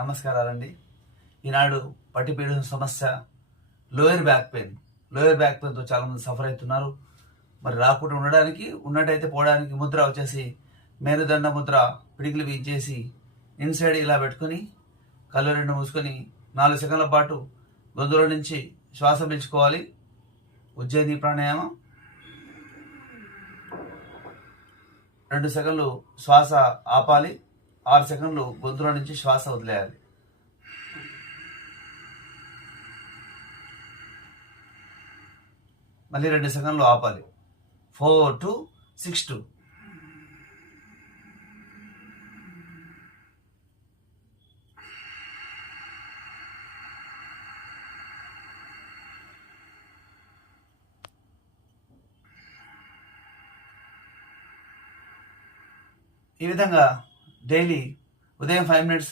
నమస్కారాలండి. ఈనాడు పట్టిపీడన సమస్య, lower back పెయిన్తో చాలామంది సఫర్ అవుతున్నారు. మరి రాకుండా ఉండడానికి, ఉన్నట్టయితే పోవడానికి ముద్ర వచ్చేసి మేరుదండ ముద్ర. పిడికిలు వీచేసి ఇన్సైడ్ ఇలా పెట్టుకుని కళ్ళు రెండు మూసుకొని 4 సెకండ్ల పాటు గొంతులో నుంచి శ్వాస పీల్చుకోవాలి. ఉజ్జయిని ప్రాణాయామం. 2 సెకండ్లు శ్వాస ఆపాలి. 6 సెకండ్లు గొంతులో నుంచి శ్వాస వదిలేయాలి. మళ్ళీ 2 సెకండ్లు ఆపాలి. 4 2 6 2. ఈ విధంగా డైలీ ఉదయం 5 minutes,